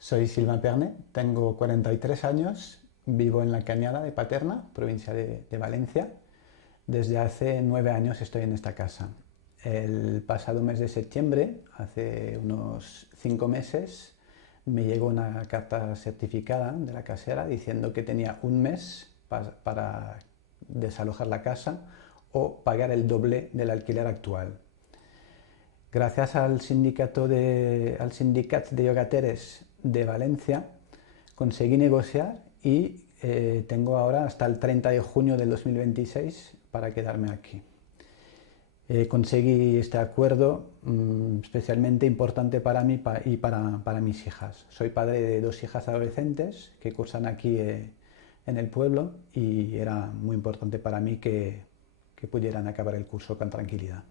Soy Sylvain Pernet, tengo 43 años, vivo en la Cañada de Paterna, provincia de Valencia. Desde hace 9 años estoy en esta casa. El pasado mes de septiembre, hace unos 5 meses, me llegó una carta certificada de la casera diciendo que tenía un mes para desalojar la casa o pagar el doble del alquiler actual. Gracias al Sindicat de Llogateres de Valencia conseguí negociar y tengo ahora hasta el 30 de junio del 2026 para quedarme aquí. Conseguí este acuerdo especialmente importante para mí y para mis hijas. Soy padre de 2 hijas adolescentes que cursan aquí en el pueblo y era muy importante para mí que pudieran acabar el curso con tranquilidad.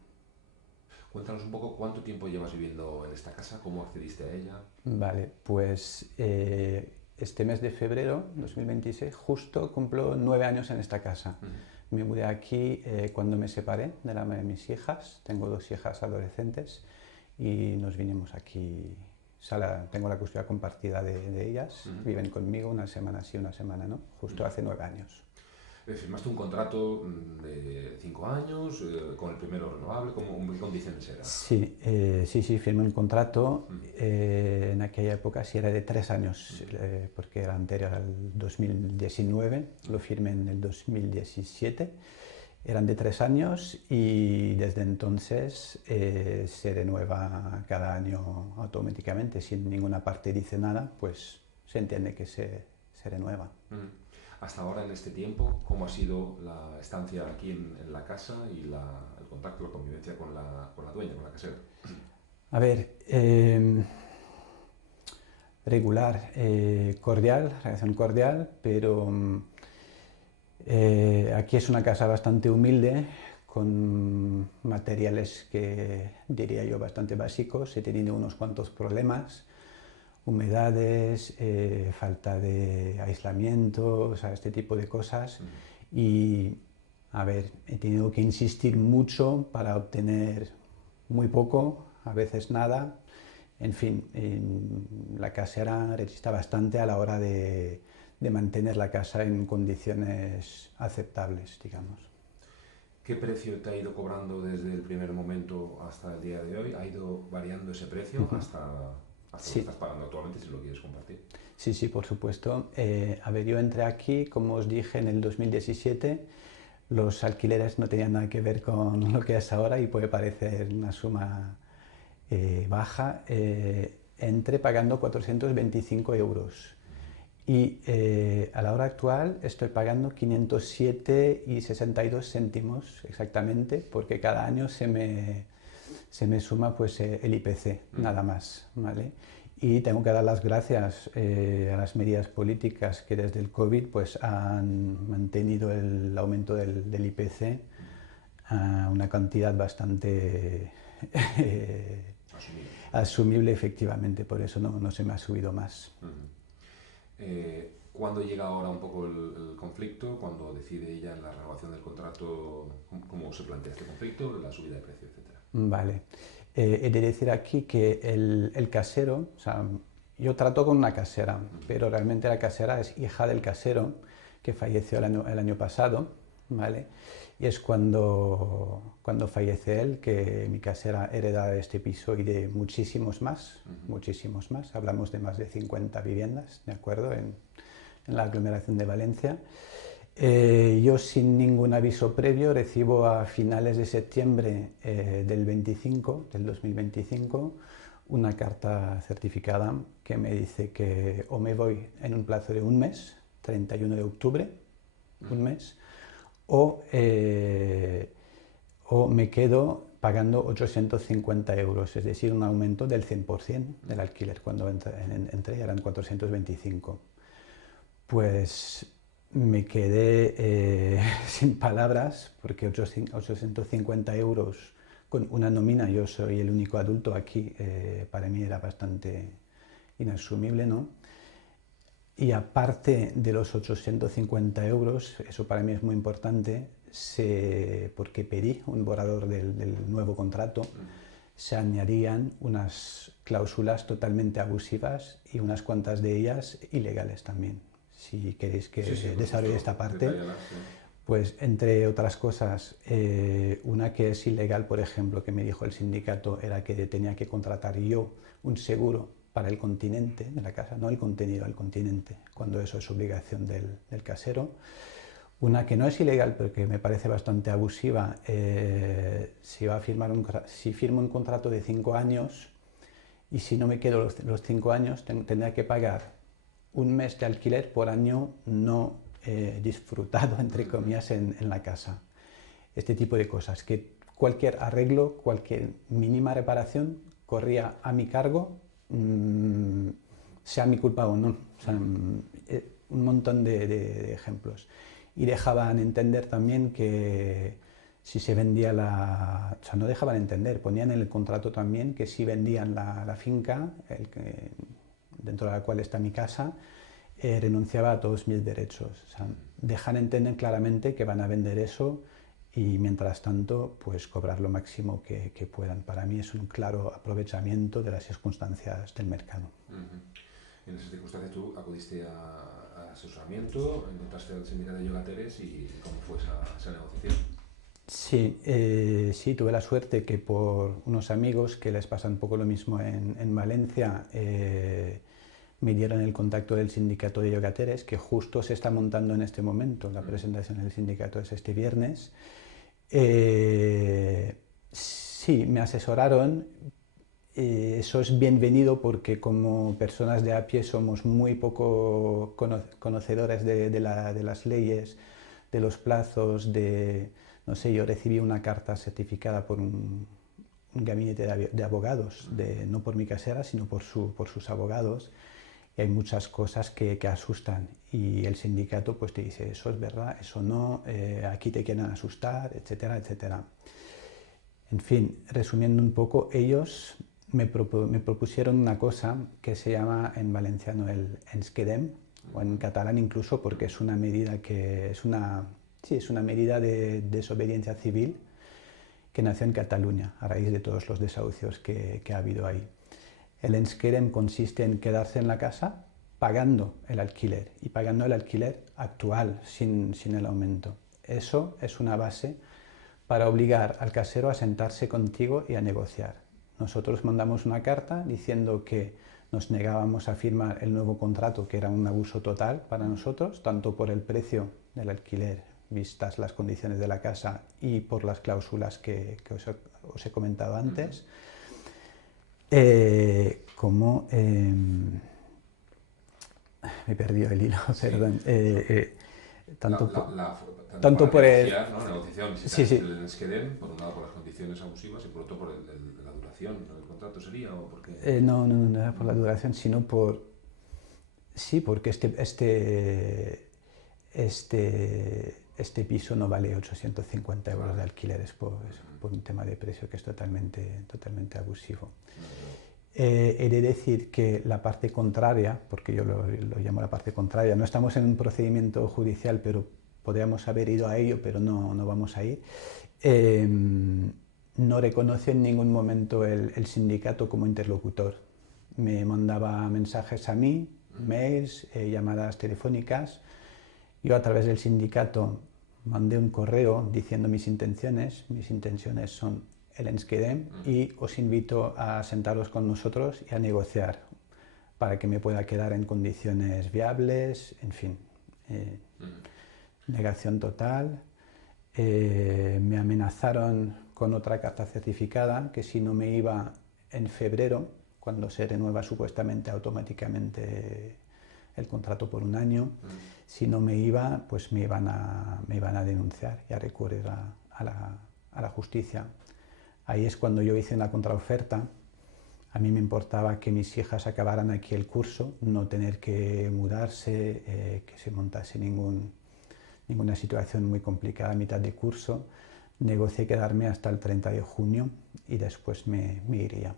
Cuéntanos un poco cuánto tiempo llevas viviendo en esta casa, cómo accediste a ella. Vale, pues este mes de febrero 2026 justo cumplo 9 años en esta casa. Me mudé aquí cuando me separé de la madre de mis hijas. Tengo 2 hijas adolescentes y nos vinimos aquí. Tengo la custodia compartida de ellas. Viven conmigo una semana sí, una semana no. Justo hace 9 años. Firmaste un contrato de 5 años, con el primero renovable, ¿qué condiciones eran? Sí, sí, firmé un contrato. En aquella época sí era de 3 años, porque era anterior al 2019. Lo firmé en el 2017. Eran de 3 años y desde entonces se renueva cada año automáticamente. Si en ninguna parte dice nada, pues se entiende que se renueva. Hasta ahora, en este tiempo, ¿cómo ha sido la estancia aquí en la casa y el contacto, la convivencia con la dueña, con la casera? A ver, regular, cordial, relación cordial, pero aquí es una casa bastante humilde, con materiales que diría yo bastante básicos. He tenido unos cuantos problemas, humedades, falta de aislamiento, o sea, este tipo de cosas. Y, a ver, he tenido que insistir mucho para obtener muy poco, a veces nada. En fin, la casera resiste bastante a la hora de mantener la casa en condiciones aceptables, digamos. ¿Qué precio te ha ido cobrando desde el primer momento hasta el día de hoy? ¿Ha ido variando ese precio hasta lo que Sí, estás pagando actualmente, si lo quieres compartir? sí, sí, por supuesto. A ver, yo entré aquí, como os dije, en el 2017. Los alquileres no tenían nada que ver con lo que es ahora y puede parecer una suma baja. Entré pagando 425 euros y a la hora actual estoy pagando 507 y 62 céntimos exactamente, porque cada año se me suma pues el IPC, nada más, ¿vale? Y tengo que dar las gracias a las medidas políticas que desde el COVID pues han mantenido el aumento del IPC a una cantidad bastante Asumible. asumible, efectivamente, por eso no se me ha subido más. ¿Cuándo llega ahora un poco el conflicto? ¿Cuándo decide ella en la renovación del contrato? ¿Cómo se plantea este conflicto? La subida de precio, etcétera. Vale. He de decir aquí que el casero, o sea, yo trato con una casera, pero realmente la casera es hija del casero que falleció el año pasado, ¿vale? Y es cuando fallece él que mi casera hereda este piso y de muchísimos más, muchísimos más. Hablamos de más de 50 viviendas, ¿de acuerdo? En la aglomeración de Valencia. Yo sin ningún aviso previo recibo a finales de septiembre del 2025 una carta certificada que me dice que o me voy en un plazo de un mes, 31 de octubre, un mes, o me quedo pagando 850 euros, es decir, un aumento del 100% del alquiler. Cuando entré eran 425. Pues me quedé sin palabras, porque 850 euros con una nómina, yo soy el único adulto aquí, para mí era bastante inasumible, ¿no? Y aparte de los 850 euros, eso para mí es muy importante, porque pedí un borrador del nuevo contrato, se añadían unas cláusulas totalmente abusivas y unas cuantas de ellas ilegales también. Si queréis que desarrolle esta parte, pues entre otras cosas, una que es ilegal, por ejemplo, que me dijo el sindicato, era que tenía que contratar yo un seguro para el continente de la casa, no el contenido, el continente, cuando eso es obligación del casero. Una que no es ilegal, pero que me parece bastante abusiva, si firmo un contrato de 5 años y si no me quedo los 5 años, tendré que pagar un mes de alquiler por año no disfrutado, entre comillas, en la casa. Este tipo de cosas, que cualquier arreglo, cualquier mínima reparación corría a mi cargo, sea mi culpa o no. O sea, un montón de ejemplos. Y dejaban entender también que si se vendía o sea, no dejaban entender, ponían en el contrato también que si vendían la finca, dentro de la cual está mi casa, renunciaba a todos mis derechos. O sea, dejan entender claramente que van a vender eso y mientras tanto pues cobrar lo máximo que puedan. Para mí es un claro aprovechamiento de las circunstancias del mercado. En esas circunstancias tú acudiste a asesoramiento, encontraste al sindicato de Llogateres y ¿cómo fue esa negociación? Sí, sí, tuve la suerte que por unos amigos que les pasa un poco lo mismo en Valencia, me dieron el contacto del sindicato de Llogateres, que justo se está montando en este momento. La presentación del sindicato es este viernes. Sí, me asesoraron. Eso es bienvenido porque como personas de a pie somos muy poco conocedores de las leyes, de los plazos, no sé, yo recibí una carta certificada por un gabinete de abogados, no por mi casera, sino por sus abogados, y hay muchas cosas que asustan, y el sindicato pues te dice, eso es verdad, eso no, aquí te quieren asustar, etcétera, etcétera. En fin, resumiendo un poco, ellos me propusieron una cosa que se llama en valenciano el ens quedem, o en catalán incluso, porque es una medida es una medida de desobediencia civil que nació en Cataluña a raíz de todos los desahucios que ha habido ahí. El ens quedem consiste en quedarse en la casa pagando el alquiler, y pagando el alquiler actual, sin el aumento. Eso es una base para obligar al casero a sentarse contigo y a negociar. Nosotros mandamos una carta diciendo que nos negábamos a firmar el nuevo contrato, que era un abuso total para nosotros, tanto por el precio del alquiler, vistas las condiciones de la casa, y por las cláusulas que os he comentado antes, como... me he perdido el hilo, sí. Perdón. Tanto por negociar, ¿no? La negociación, sí, sí. el ens quedem, por un lado por las condiciones abusivas y por otro por la duración del contrato, ¿sería? ¿O por qué? No era por la duración, sino por... Sí, porque este piso no vale 850 euros de alquileres por un tema de precio que es totalmente abusivo. He de decir que la parte contraria, porque yo lo llamo la parte contraria, no estamos en un procedimiento judicial, pero podríamos haber ido a ello, pero no vamos a ir, no reconoce en ningún momento el sindicato como interlocutor. Me mandaba mensajes a mí, mails, llamadas telefónicas. Yo a través del sindicato mandé un correo diciendo mis intenciones. Mis intenciones son el ens quedem y os invito a sentaros con nosotros y a negociar para que me pueda quedar en condiciones viables, en fin. Negación total. Me amenazaron con otra carta certificada que si no me iba en febrero, cuando se renueva supuestamente automáticamente el contrato por un año, si no me iba, pues me iban a denunciar y a recurrir a la justicia. Ahí es cuando yo hice una contraoferta. A mí me importaba que mis hijas acabaran aquí el curso, no tener que mudarse, que se montase ninguna situación muy complicada a mitad de curso. Negocié quedarme hasta el 30 de junio y después me iría.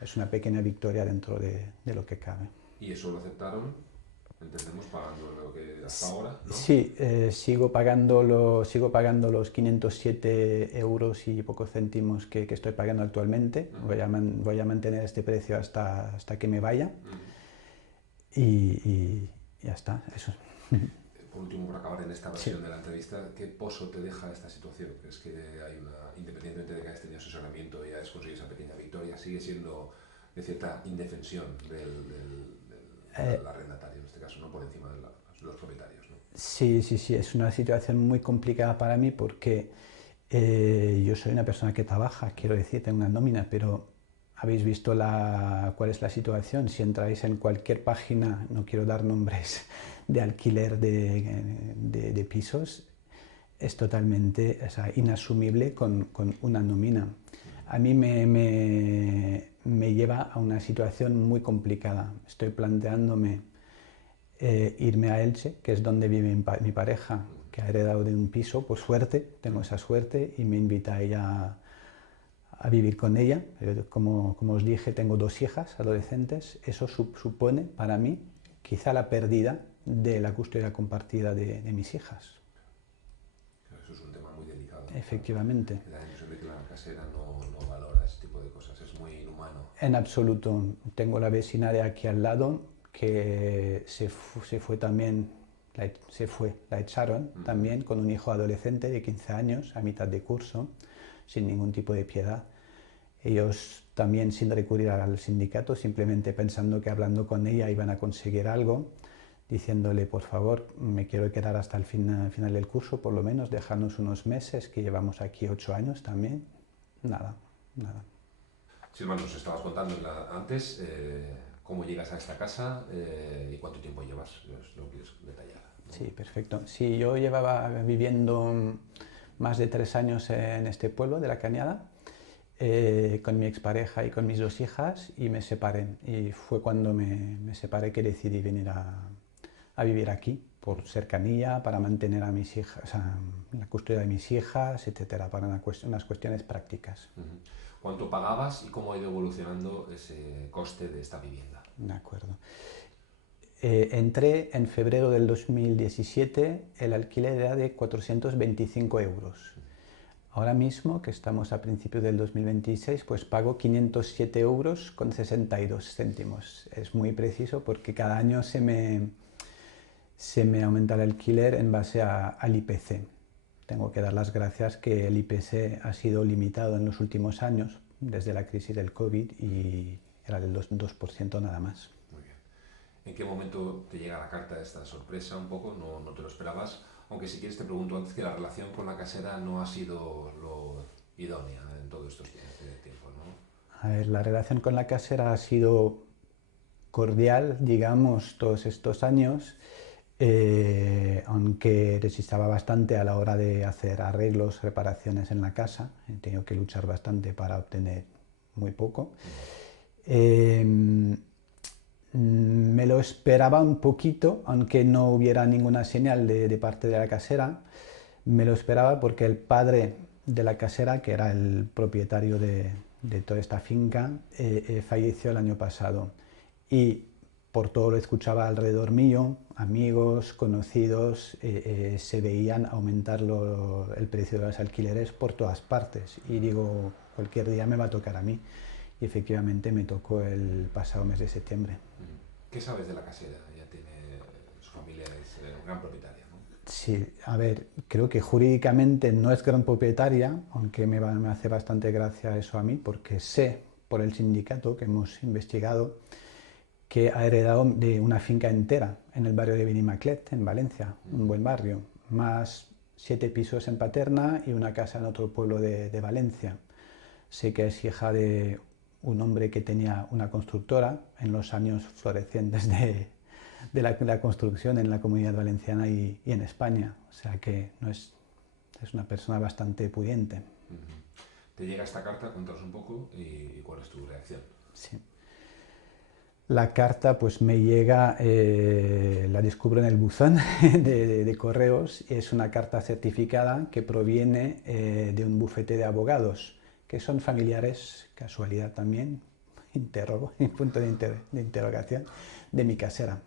Es una pequeña victoria dentro de lo que cabe. ¿Y eso lo aceptaron? entendemos, pagando lo que hasta ahora, ¿no? Sí, sigo pagando los 507 euros y pocos céntimos que estoy pagando actualmente. Voy a mantener este precio hasta que me vaya y ya está, eso. Por último, por acabar en esta Sí. versión de la entrevista, ¿qué pozo te deja esta situación? ¿Crees que hay independientemente de que hayas tenido asesoramiento y hayas conseguido esa pequeña victoria, sigue siendo de cierta indefensión del arrendatario, en este caso, no por encima de los propietarios, ¿no? Sí, sí, sí, es una situación muy complicada para mí porque yo soy una persona que trabaja, quiero decir, tengo una nómina, pero habéis visto cuál es la situación. Si entráis en cualquier página, no quiero dar nombres, de alquiler de pisos, es totalmente, o sea, inasumible con una nómina. A mí me lleva a una situación muy complicada. Estoy planteándome irme a Elche, que es donde vive mi pareja, que ha heredado de un piso, por suerte, tengo esa suerte, y me invita a ella a vivir con ella. Como os dije, tengo dos hijas adolescentes. Eso supone para mí quizá la pérdida de la custodia compartida de mis hijas. Eso es un tema muy delicado. Efectivamente. Da la impresión de que la casera no valora ese tipo de cosas, es muy inhumano. En absoluto. Tengo la vecina de aquí al lado que se fue también, la echaron también con un hijo adolescente de 15 años a mitad de curso, sin ningún tipo de piedad. Ellos también sin recurrir al sindicato, simplemente pensando que hablando con ella iban a conseguir algo, diciéndole, por favor, me quiero quedar hasta el final del curso, por lo menos, dejarnos unos meses, que llevamos aquí 8 años también. Nada, nada. Silvia, nos estabas contando antes cómo llegas a esta casa y cuánto tiempo llevas, si lo quieres detallar, ¿no? Sí, perfecto. Sí, yo llevaba viviendo más de 3 años en este pueblo de La Cañada, con mi expareja y con mis dos hijas, y me separé. Y fue cuando me separé que decidí venir a vivir aquí, por cercanía, para mantener a mis hijas, o sea, la custodia de mis hijas, etcétera, para unas cuestiones prácticas. ¿Cuánto pagabas y cómo ha ido evolucionando ese coste de esta vivienda? De acuerdo. Entré en febrero del 2017, el alquiler era de 425 euros. Ahora mismo, que estamos a principios del 2026, pues pago 507 euros con 62 céntimos. Es muy preciso porque cada año se me aumenta el alquiler en base al IPC. Tengo que dar las gracias que el IPC ha sido limitado en los últimos años, desde la crisis del COVID, y era del 2% nada más. Muy bien. ¿En qué momento te llega la carta esta sorpresa un poco? No te lo esperabas. Aunque si quieres te pregunto antes que la relación con la casera no ha sido lo idónea en todo este tiempo, ¿no? A ver, la relación con la casera ha sido cordial, digamos, todos estos años, aunque resistaba bastante a la hora de hacer arreglos, reparaciones en la casa. He tenido que luchar bastante para obtener muy poco. Me lo esperaba un poquito, aunque no hubiera ninguna señal de parte de la casera. Me lo esperaba porque el padre de la casera, que era el propietario de toda esta finca, falleció el año pasado. Y por todo lo escuchaba alrededor mío, amigos, conocidos, se veían aumentar el precio de los alquileres por todas partes. Y digo, cualquier día me va a tocar a mí. Y efectivamente me tocó el pasado mes de septiembre. ¿Qué sabes de la casera? Ella tiene, su familia es gran propietaria, ¿no? Sí, a ver, creo que jurídicamente no es gran propietaria, aunque me hace bastante gracia eso a mí, porque sé por el sindicato que hemos investigado que ha heredado de una finca entera en el barrio de Benimaclet, en Valencia, un buen barrio, más 7 pisos en Paterna y una casa en otro pueblo de Valencia. Sé que es hija de un hombre que tenía una constructora en los años florecientes de la construcción en la Comunidad Valenciana y en España. O sea que no es una persona bastante pudiente. Te llega esta carta, cuéntanos un poco y cuál es tu reacción. Sí. La carta pues me llega, la descubro en el buzón de correos. Es una carta certificada que proviene de un bufete de abogados, que son familiares, casualidad también, punto de interrogación, de mi casera.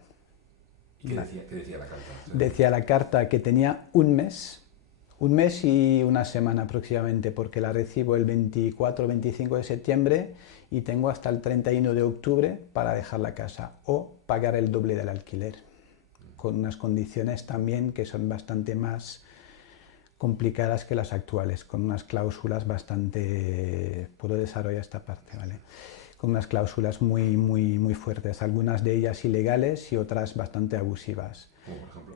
Qué decía la carta? Decía la carta que tenía un mes y una semana aproximadamente, porque la recibo el 24 o 25 de septiembre y tengo hasta el 31 de octubre para dejar la casa o pagar el doble del alquiler, con unas condiciones también que son bastante más complicadas que las actuales, con unas cláusulas bastante... Puedo desarrollar esta parte, ¿vale? Con unas cláusulas muy fuertes, algunas de ellas ilegales y otras bastante abusivas. Como por ejemplo.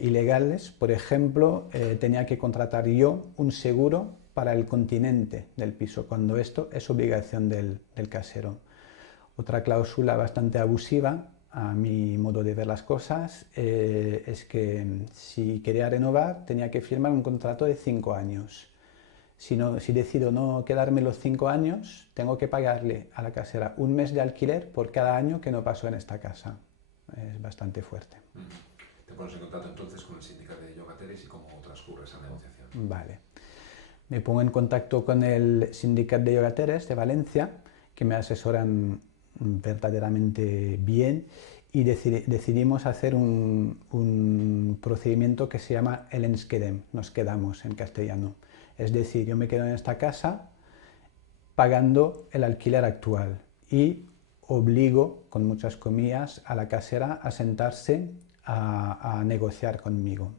Ilegales, por ejemplo, tenía que contratar yo un seguro para el continente del piso, cuando esto es obligación del casero. Otra cláusula bastante abusiva, a mi modo de ver las cosas, es que si quería renovar tenía que firmar un contrato de 5 años. Si decido no quedarme los 5 años, tengo que pagarle a la casera un mes de alquiler por cada año que no pasó en esta casa. Es bastante fuerte. Te pones en contacto entonces con el sindicato de llogateres y cómo transcurre esa negociación. Vale. Me pongo en contacto con el sindicato de llogateres de Valencia, que me asesoran verdaderamente bien, y decidimos hacer un procedimiento que se llama el ens quedem, nos quedamos en castellano. Es decir, yo me quedo en esta casa pagando el alquiler actual y obligo, con muchas comillas, a la casera a sentarse a negociar conmigo.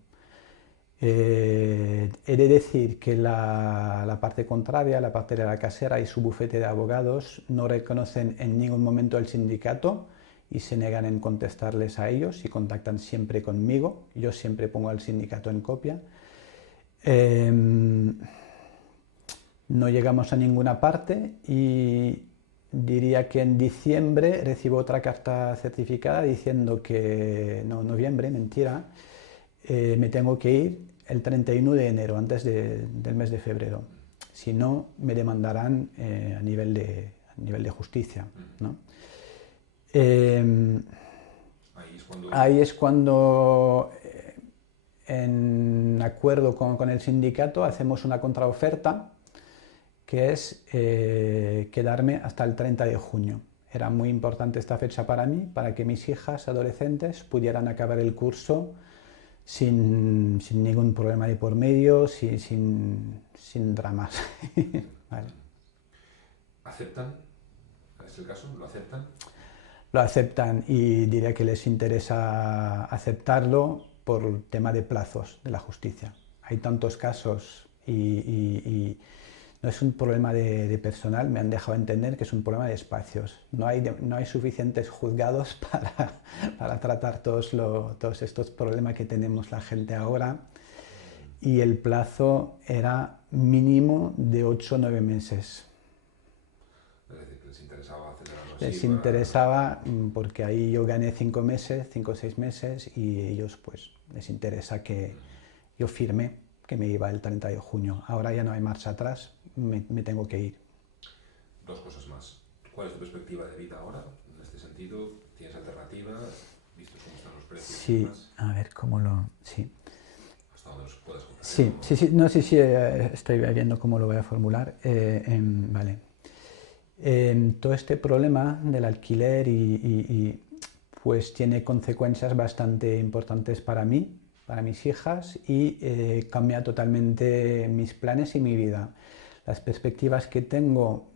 He de decir que la parte contraria, la parte de la casera y su bufete de abogados no reconocen en ningún momento el sindicato y se negan en contestarles a ellos y contactan siempre conmigo. Yo siempre pongo al sindicato en copia. No llegamos a ninguna parte y diría que en diciembre recibo otra carta certificada diciendo que, no, noviembre, mentira, me tengo que ir el 31 de enero, antes del mes de febrero. Si no, me demandarán a nivel de justicia, ¿no? Ahí es cuando en acuerdo con el sindicato, hacemos una contraoferta que es quedarme hasta el 30 de junio. Era muy importante esta fecha para mí, para que mis hijas adolescentes pudieran acabar el curso sin ningún problema de por medio, sin dramas. Vale. ¿Aceptan? ¿Es el caso? ¿Lo aceptan? Lo aceptan y diría que les interesa aceptarlo por tema de plazos de la justicia. Hay tantos casos y no es un problema de personal, me han dejado entender que es un problema de espacios. No hay suficientes juzgados para tratar todos estos problemas que tenemos la gente ahora, y el plazo era mínimo de 8 o 9 meses. Es decir, que les interesaba acelerarlo así. Les interesaba porque ahí yo gané 5 o 6 meses y ellos pues les interesa que yo firme que me iba el 30 de junio. Ahora ya no hay marcha atrás, me tengo que ir. Dos cosas más. ¿Cuál es tu perspectiva de vida ahora en este sentido? ¿Tienes alternativas? ¿Visto cómo están los precios? Sí, a ver cómo lo... Sí. ¿Hasta dónde los puedes contar? Sí, estoy viendo cómo lo voy a formular. Vale. Todo este problema del alquiler pues tiene consecuencias bastante importantes para mí, para mis hijas, y cambia totalmente mis planes y mi vida. Las perspectivas que tengo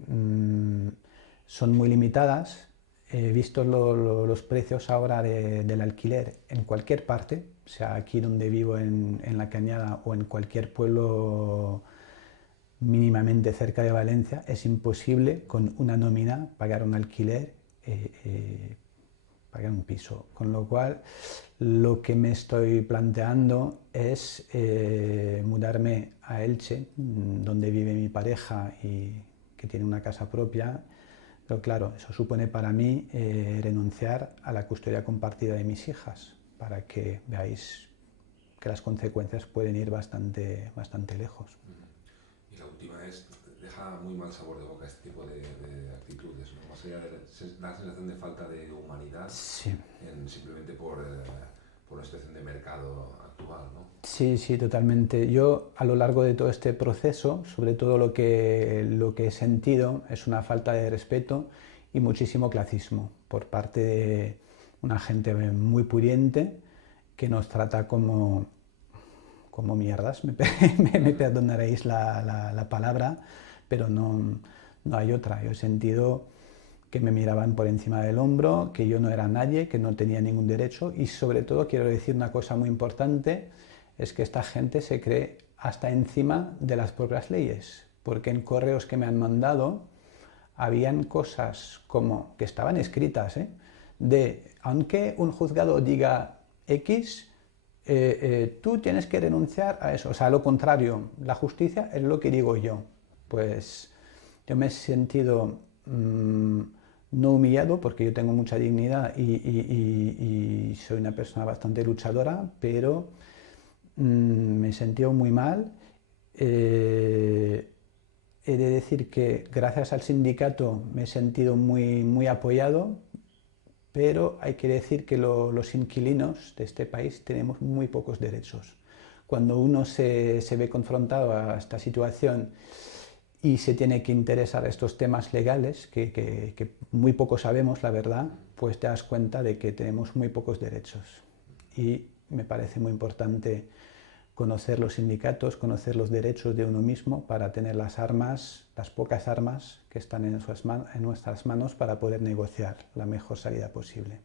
son muy limitadas. Visto los precios ahora del alquiler en cualquier parte, o sea, aquí donde vivo en La Cañada o en cualquier pueblo mínimamente cerca de Valencia, es imposible con una nómina pagar un alquiler, pagar un piso. Con lo cual, lo que me estoy planteando es mudarme a Elche, donde vive mi pareja y que tiene una casa propia. Pero claro, eso supone para mí renunciar a la custodia compartida de mis hijas, para que veáis que las consecuencias pueden ir bastante lejos. Y la última es, deja muy mal sabor de boca este tipo de actitudes, ¿no? Más allá de la sensación de falta de humanidad, sí. Simplemente por la situación de mercado actual, ¿no? Sí, totalmente. Yo a lo largo de todo este proceso, sobre todo lo que he sentido es una falta de respeto y muchísimo clasismo por parte de una gente muy pudiente, que nos trata como mierdas, me perdonaréis la palabra, pero no hay otra. Yo he sentido que me miraban por encima del hombro, que yo no era nadie, que no tenía ningún derecho, y sobre todo quiero decir una cosa muy importante, es que esta gente se cree hasta encima de las propias leyes, porque en correos que me han mandado habían cosas como que estaban escritas, de aunque un juzgado diga X, tú tienes que renunciar a eso. O sea, lo contrario, la justicia es lo que digo yo. Pues yo me he sentido no humillado, porque yo tengo mucha dignidad y soy una persona bastante luchadora, pero me he sentido muy mal. He de decir que gracias al sindicato me he sentido muy apoyado, pero hay que decir que los inquilinos de este país tenemos muy pocos derechos. Cuando uno se ve confrontado a esta situación y se tiene que interesar a estos temas legales, que muy poco sabemos, la verdad, pues te das cuenta de que tenemos muy pocos derechos. Y me parece muy importante conocer los sindicatos, conocer los derechos de uno mismo para tener las armas, las pocas armas que están en nuestras manos para poder negociar la mejor salida posible.